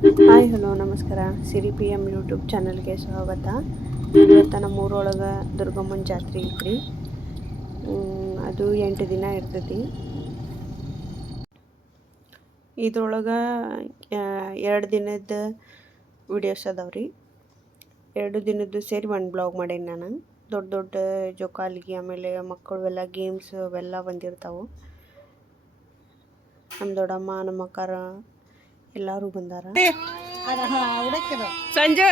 Hi hello ನಮಸ್ಕಾರ. ಸಿರಿ P M YouTube ಚಾನಲ್ಗೆ ಸ್ವಾಗತ. ಇವತ್ತು ನಮ್ಮ ಊರೊಳಗೆ ದುರ್ಗಮ್ಮನ ಜಾತ್ರೆ ಐತ್ರಿ. ಅದು 8 ದಿನ ಇರ್ತೈತಿ. ಇದ್ರೊಳಗೆ 2 ದಿನದ ವಿಡಿಯೋಸ್ ಅದಾವ್ರಿ. 2 ದಿನದ್ದು ಸೇರಿ ಒಂದು ಬ್ಲಾಗ್ ಮಾಡೇನಿ ನಾನು. ದೊಡ್ಡ ದೊಡ್ಡ ಜೋಕಾಲಿಗೆ, ಆಮೇಲೆ ಮಕ್ಕಳು ಗೇಮ್ಸ್ ಅವೆಲ್ಲ ಬಂದಿರ್ತಾವೆ. ನಮ್ಮ ದೊಡ್ಡಮ್ಮ, ನಮ್ಮ ಅಕ್ಕಾರ ಎಲ್ಲರೂ ಬಂದಾರ. ಸಂಜು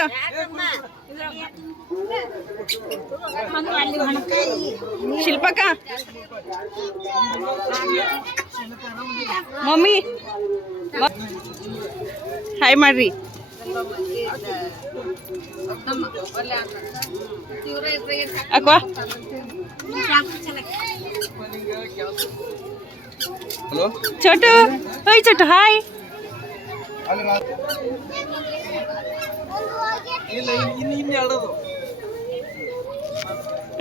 ಶಿಲ್ಪಕ್ಕ, ಮಮ್ಮಿ ಹಾಯ್ ಮಾಡ್ರಿ. ಅಕ್ವಾ ಚೋಟು, ಓಯ್ ಚೋಟು ಹಾಯ್.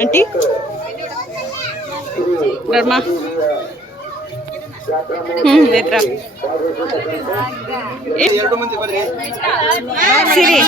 ಆಂಟಿ ಧರ್ಮ ಸಿರಿ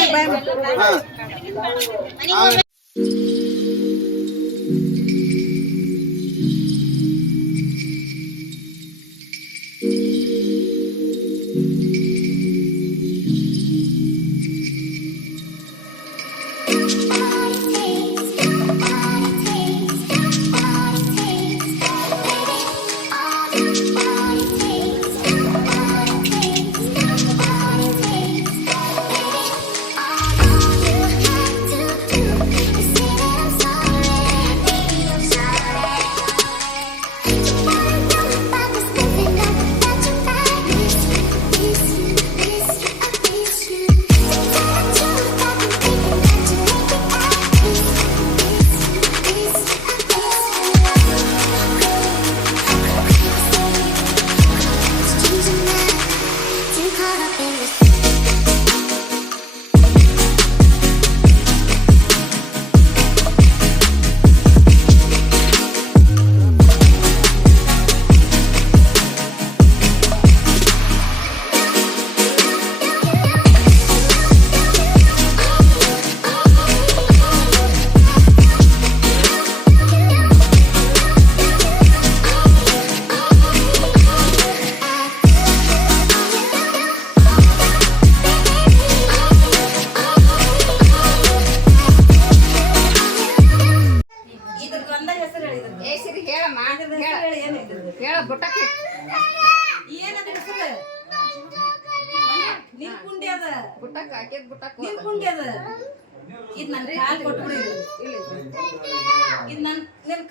ಇದು ನನ್ನ ಕಾಲು ಕೊಟ್ಬಿಡಿದು. ಇದು ನನ್ನ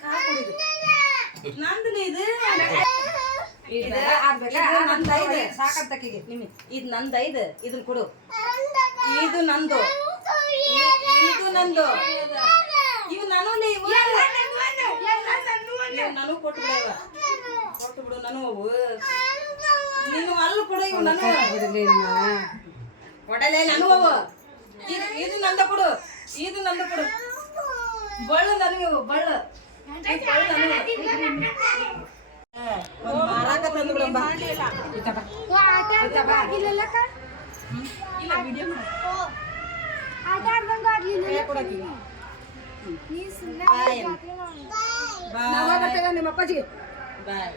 ಕಾಲು ಕೊಡಿದು. ನಂದು ಇದು ಸಾಕಂತಕ್ಕಿಗೆ ಇದು ನಂದೈದು. ಇದನ್ನ ಕೊಡು. ಇದು ನಂದು, ಇದು ನಂದು. ಇವು ನಾನು ನಾನು ಕೊಟ್ಟು ಬಿಡವ, ಕೊಟ್ಟು ಬಿಡು. ನಾನು ನೀನು ಅಲ್ಲಿ ಕೊಡು. ಇವು ನಾನು ಕೊಡಲೇ. ನಾನು ಇದು ನಂದ ಕೊಡು, ಇದು ನಂದ ಕೊಡು. ಬಳ್ಳು ನನಗೆ ಬಳ್ಳ ಮಾರಾಕ ತಂದು ಬಿಡಂಬ. ನಿಮ್ಮ ಅಪ್ಪಾಜಿಗೆ ಬಾಯ್.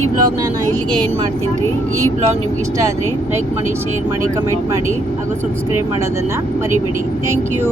ಈ ಬ್ಲಾಗ್ನ ನಾನು ಇಲ್ಲಿಗೆ ಏನು ಮಾಡ್ತೀನಿ ರೀ. ಈ ಬ್ಲಾಗ್ ನಿಮ್ಗೆ ಇಷ್ಟ ಆದರೆ ಲೈಕ್ ಮಾಡಿ, ಶೇರ್ ಮಾಡಿ, ಕಮೆಂಟ್ ಮಾಡಿ ಹಾಗೂ ಸಬ್ಸ್ಕ್ರೈಬ್ ಮಾಡೋದನ್ನು ಮರಿಬೇಡಿ. Thank you.